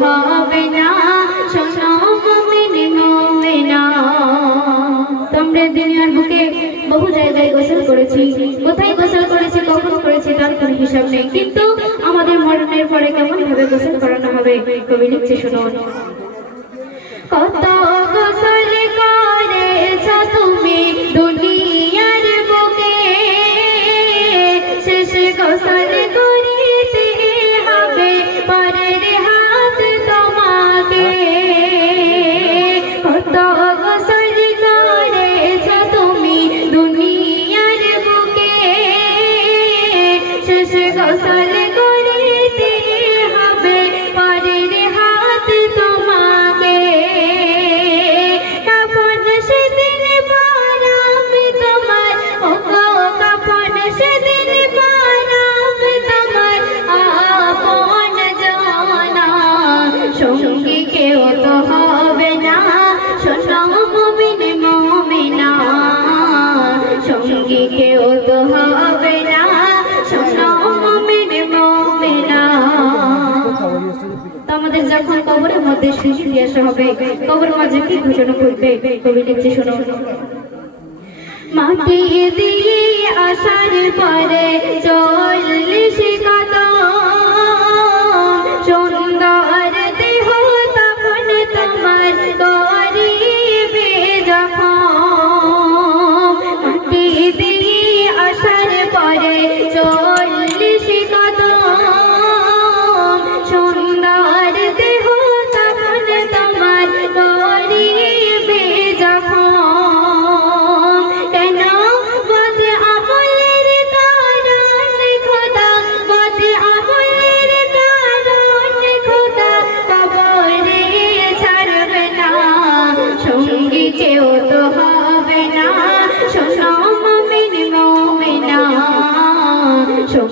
হবে না দুনিয়ার বুকে বহু জায়গায় গোসল করেছি, কোথায় গোসল করেছি, কখন করেছি তার কোনো হিসাব নেই। কিন্তু আমাদের মরণের পরে কেমন ভাবে গোসল করানো হবে, কবি লিখছে, শুনুন। কত শেষ গোসল করিতে তো আমাদের যখন কবরের মধ্যে শিশু দিয়ে আসা হবে, কবর মাঝে কি ঘোষণা করবে? কবি লিখছে, শোনো। মাটি দিয়ে আসার পরে চল্লিশ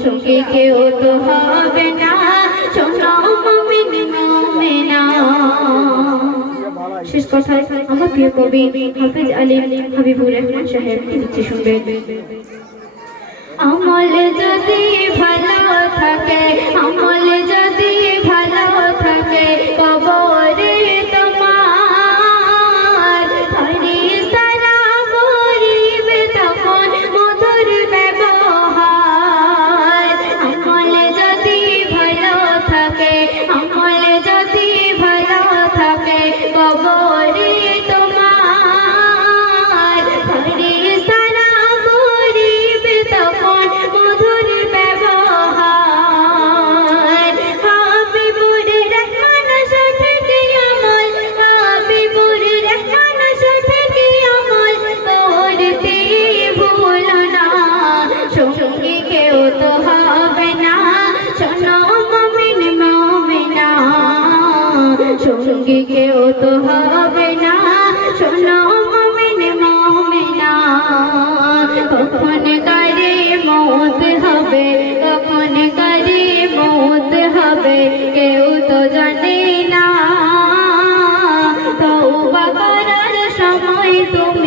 সঙ্গী কেউ তো হবে না শোনো মমিন মুমিনা শেষ কথা আমার প্রিয় কবি হাফিজ আলী হাবিবুর রহমান সাহেব লিখছে শুনবে? আমল যদি ভালো থাকে, আমল যদি সঙ্গী কেউ তো হবে না? শোনো মমিন, মমিনা। কখন করে মত হবে কখন করে মত হবে, কেউ তো জানে না। তো করার সময় তুমি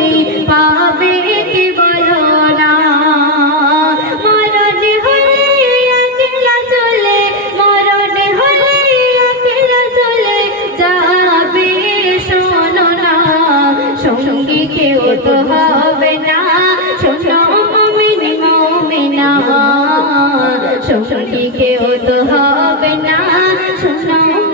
সঙ্গী কেউ তো হবে না। শোনো